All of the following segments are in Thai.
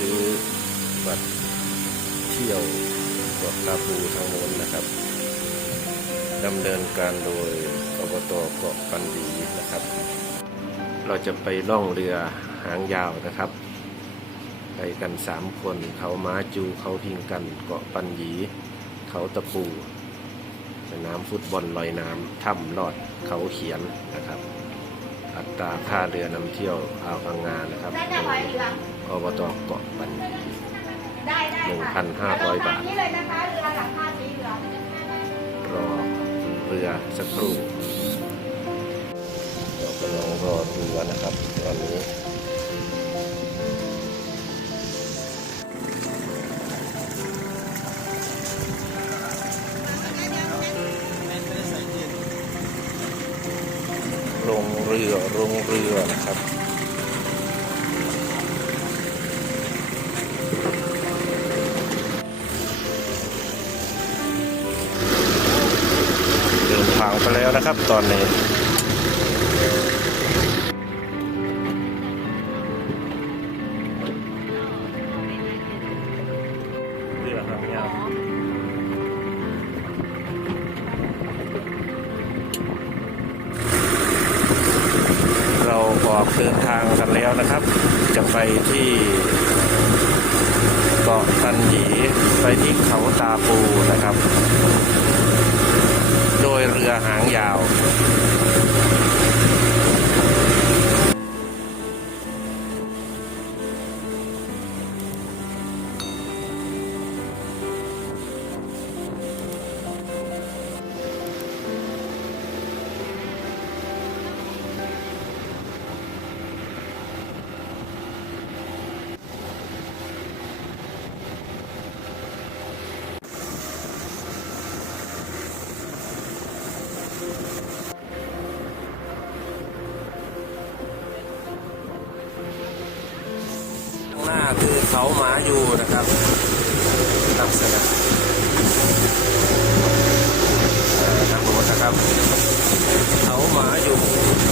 ซื้อบัตรเที่ยวเกาะตาปูทางโน้นนะครับดำเนินการโดยอบตเกาะปันดีนะครับ เราจะไปล่องเรือหางยาวนะครับ ไปกันสามคนเขาม้าจูเขาพิงกันเกาะปันหยีเขาตะปูสนามฟุตบอลลอยน้ำถ้ำลอดเขาเขียนนะครับ อัตราค่าเรือนำเที่ยวอ่าวพังงานะครับ อยเหลืองอบตเกาะปันหยีได้ได้หนึ่งค่ะพันห้าร้อยบาท นี่เลยนะคะเรือหลังคาสีเหลืองรอเรือสักครู่เรากำลังรอเรือนะครับตอนนี้ลงเรือลงเรือนะครับ ครับตอนนี้ เขาหมาอยู่นะครับลักษณะทางโน้นนะครับเขาหมาอยู่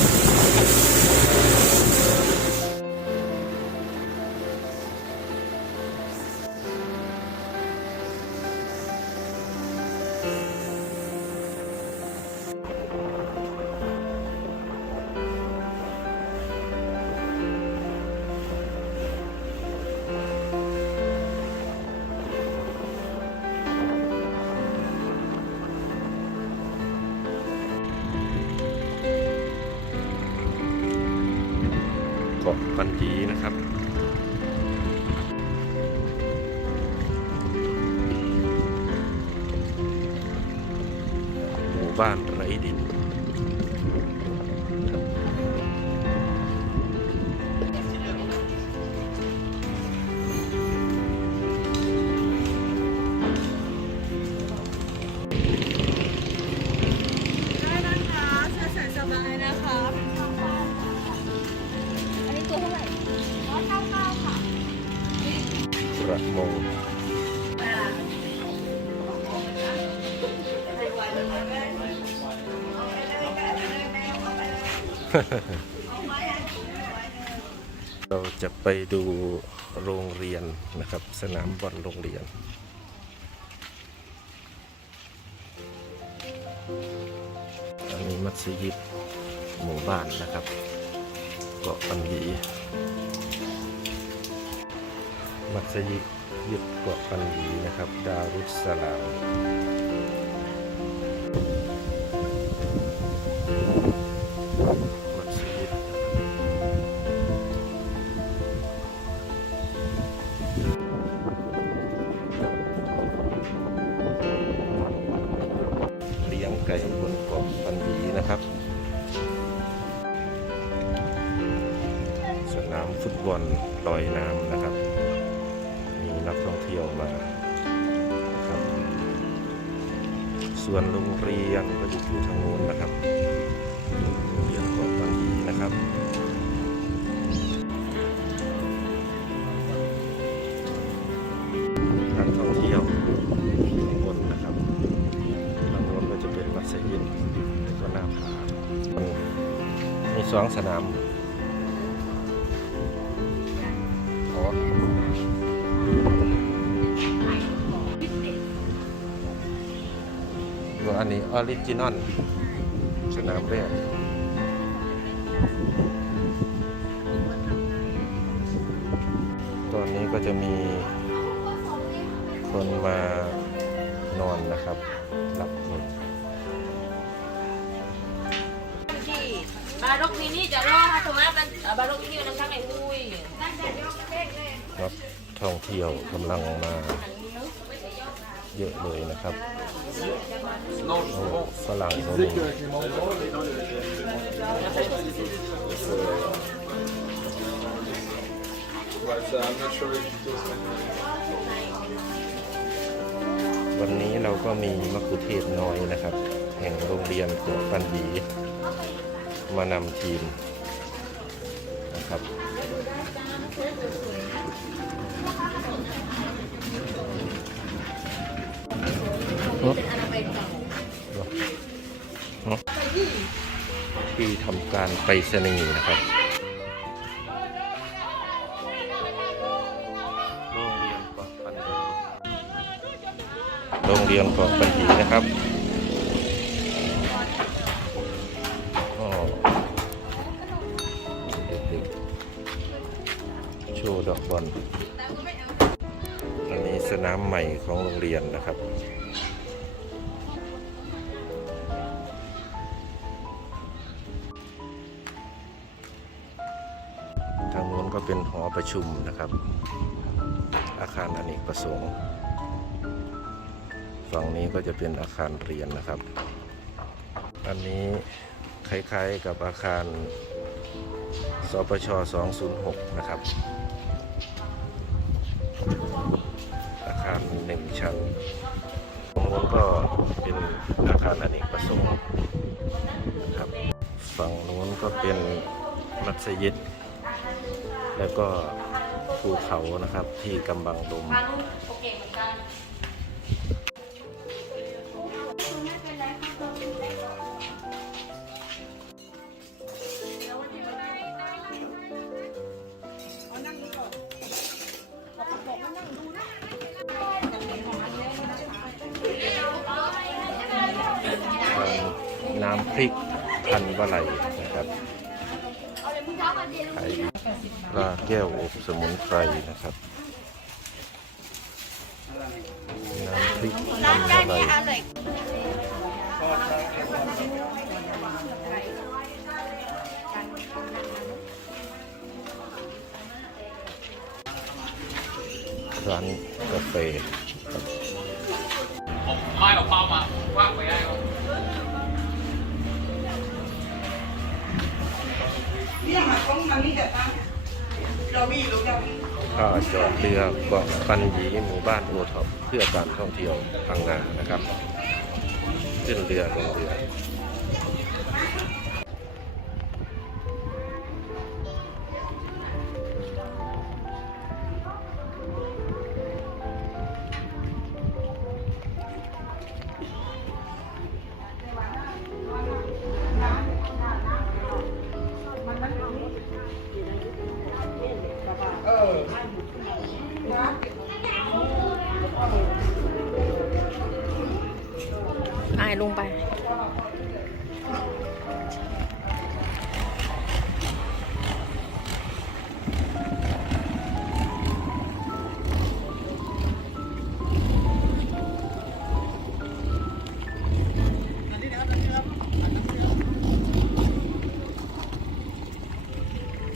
จีนะครับ ประมงเราจะไปดูโรงเรียนนะครับ สนามบอลโรงเรียน อันนี้มัสยิดหมู่บ้านนะครับ เกาะปันหยี มัสยิดยึดเกาะปันหยีนะครับ ดารุสสลามมัสยิดเลี้ยงไก่บนเกาะปันดีนะครับสนามฟุตบอลลอยน้ำนะครับ นักมาครับ ส่วนโรงเรียนก็จะอยู่ทางโน้นนะครับโรงเรียนเกาะปันดีนะครับนักท่องเที่ยวข้างบนนะครับทางโน้นก็จะเป็นมัสยิดแล้วก็หน้าผามีสองสนาม อันนี้ออริจินอลสนามแรกตอนนี้ก็จะมีคนมานอนนะครับหลับรถที่บารกนี้นี่จะรอถ้าสมมติมันบารกนี้มันทั้งไอ้หุ้ยนักท่องเที่ยวกำลังมาเยอะเลยนะครับโอ้ ฝรั่งก็มี But uh, I'm not sure if it was วันนี้เราก็มีมะกุเทศน้อยนะครับ แห่งโรงเรียนตัวปันดีมานำทีมนะครับ ที่ทำการไปรษณีย์นะครับโรงเรียนเกาะปันดีโรงเรียนเกาะปันดีนะครับก็เด็กๆโชว์ดอกบอลอันนี้สนามใหม่ของโรงเรียนนะครับ เป็นหอประชุมนะครับ อาคารอเนกประสงค์ ฝั่งนี้ก็จะเป็นอาคารเรียนนะครับ อันนี้คล้ายๆกับอาคารสปช 206 นะครับ อาคารหนึ่งชั้นตรงนู้นก็เป็นอาคารอเนกประสงค์นะครับ ฝั่งนู้นก็เป็นมัสยิด ก็ภูเขานะครับที่กำบังลมน้ำพริกพันวะไหลนะครับขายปลาแก้วอบสมุนไพรนะครับ น้ำพริกทำอะไรร้านกาแฟผมไม่เอาเป้ามาว่างไปได้ครัเนี่ยมันต้องมันนี่แต่ตั้งาจอดเรือเกาะปันหยีหมู่บ้านโอท็อปเพื่อการท่องเที่ยวพังงานะครับ ขึ้นเรือลงเรือ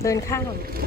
เดินข้าม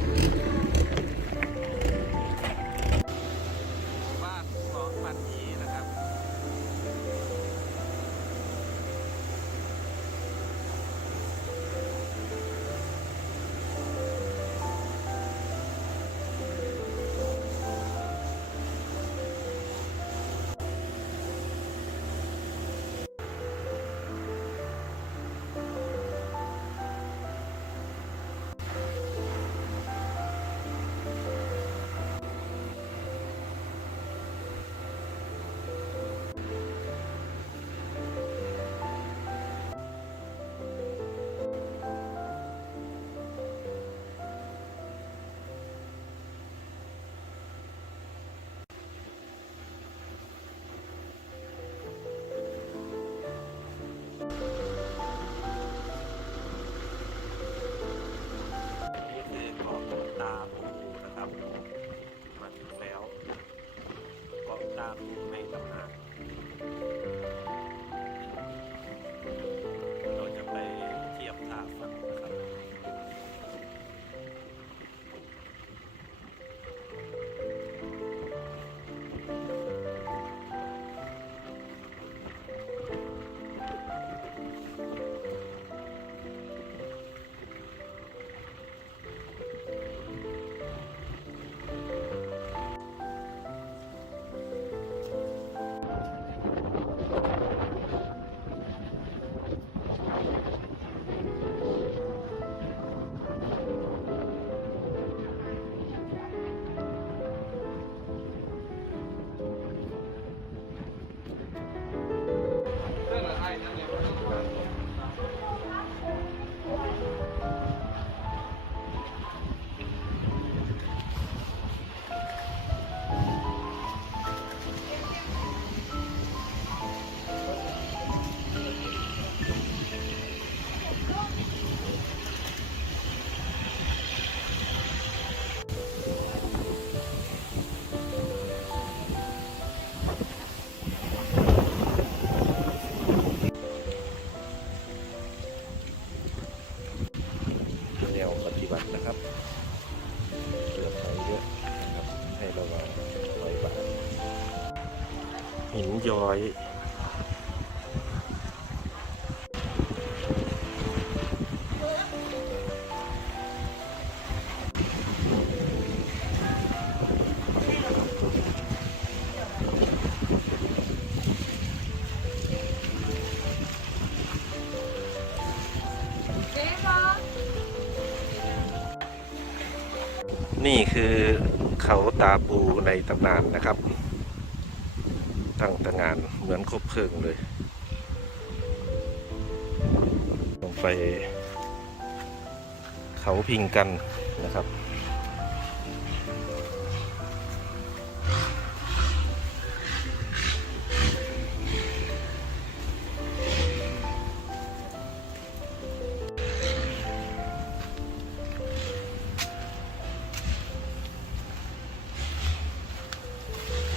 นี่คือเขาตาปูในตำนานนะครับ ตั้งตงานเหมือนคบเพลิงเลย ลงไป เขาพิงกันนะครับ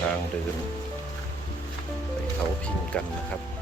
ทางเดินไปเขาพิงกันนะครับ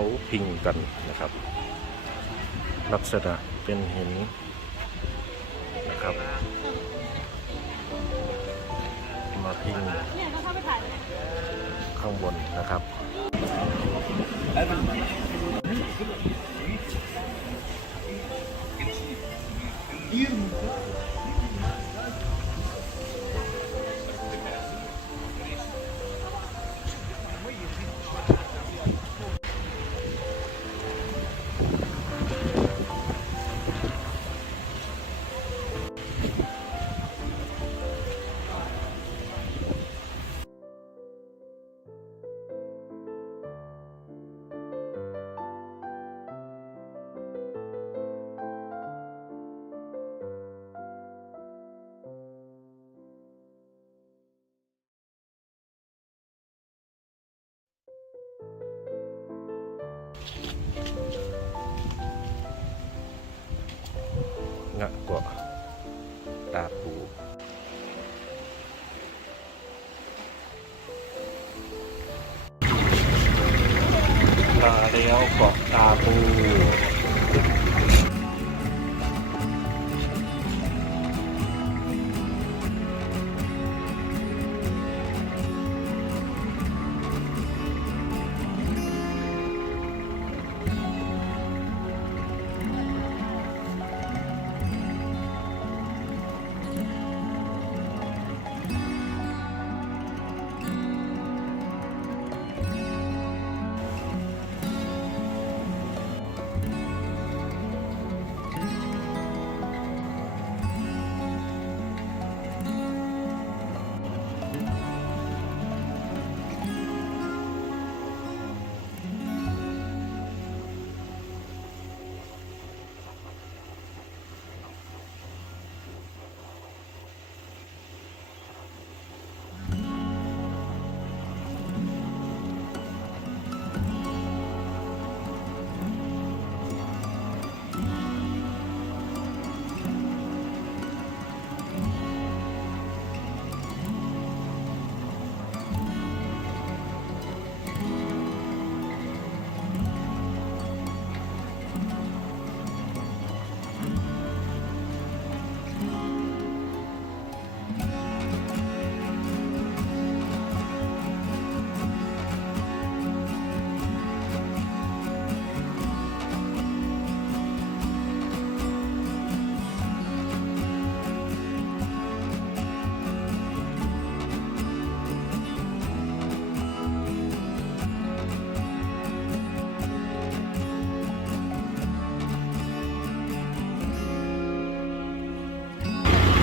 เขาพิงกันนะครับ ลักษณะเป็นหินนะครับ มาพิงข้างบนนะครับงะ เก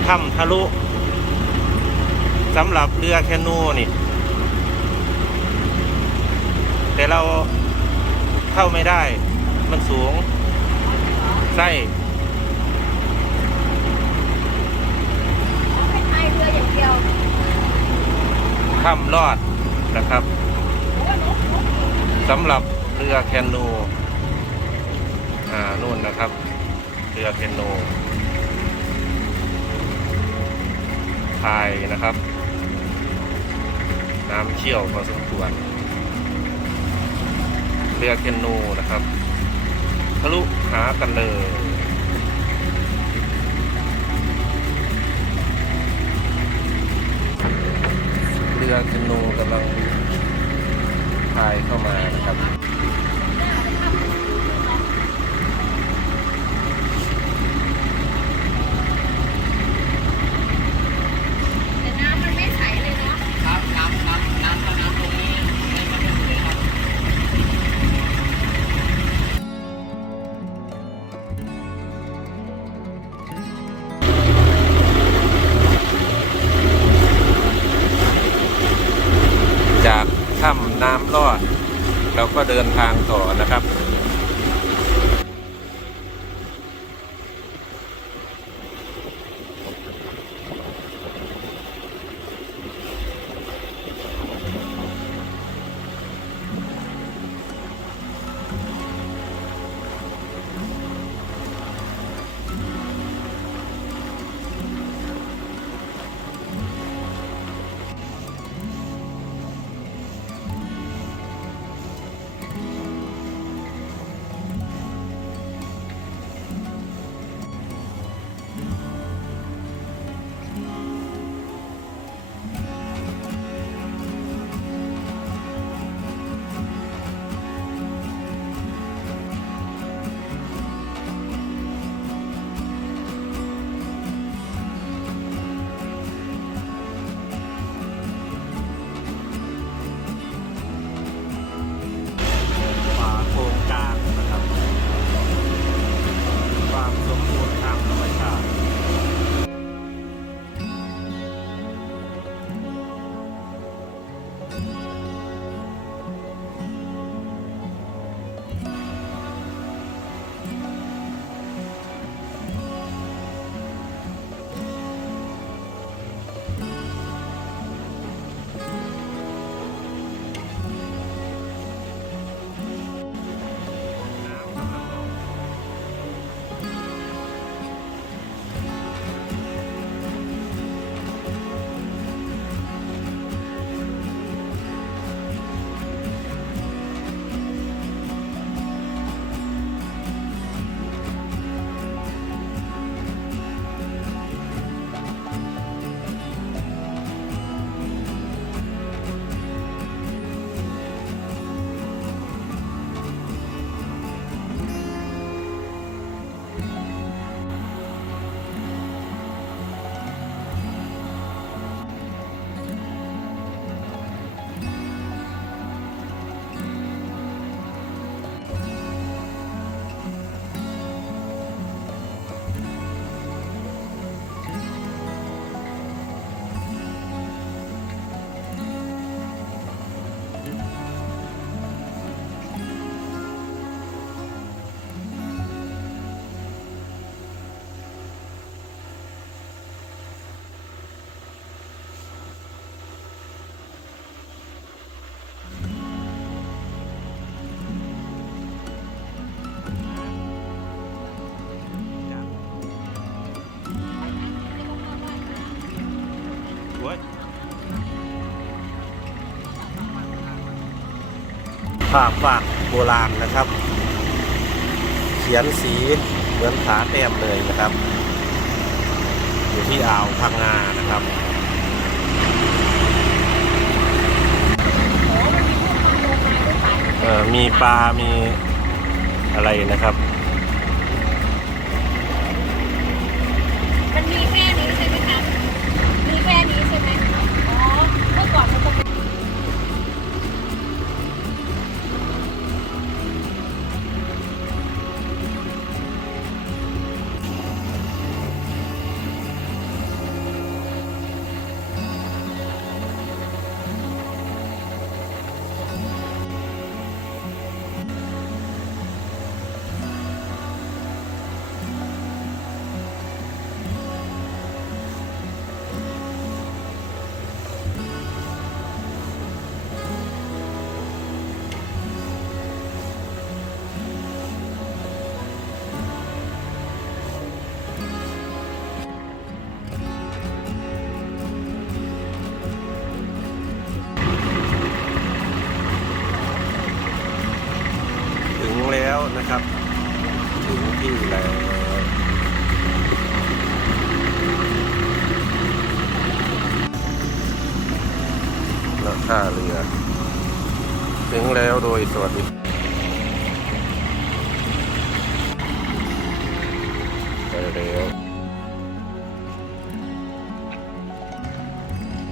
ถ้ำทะลุสำหรับเรือแคนูนี่ แต่เราเข้าไม่ได้ มันสูงใช่เป็นไอเรืออย่างเดียวข้ามรอดนะครับโอ้ยนกนกสำหรับเรือแคนู อ่านู่นนะครับ เรือแคนูายนะครับ น้ำเชี่ยวพอสมควรเรือแคนูนะครับทะลุหากันเลยเรือแคนูกำลังพายเข้ามานะครับ รอดเราก็เดินทางต่อนะครับ ภาพวาดโบราณนะครับ เขียนสีเหมือนขาแต้มเลยนะครับ อยู่ที่อ่าวพังงานะครับเออมีปลา มีอะไรนะครับ มันมีแค่นี้ใช่ไหมคะ มีแค่นี้ใช่ไหมอ๋อ เมื่อก่อนมันก็เป็น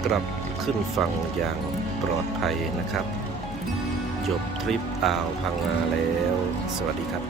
กลับขึ้นฝั่งอย่างปลอดภัยนะครับ จบทริปอ่าวพังงาแล้ว สวัสดีครับ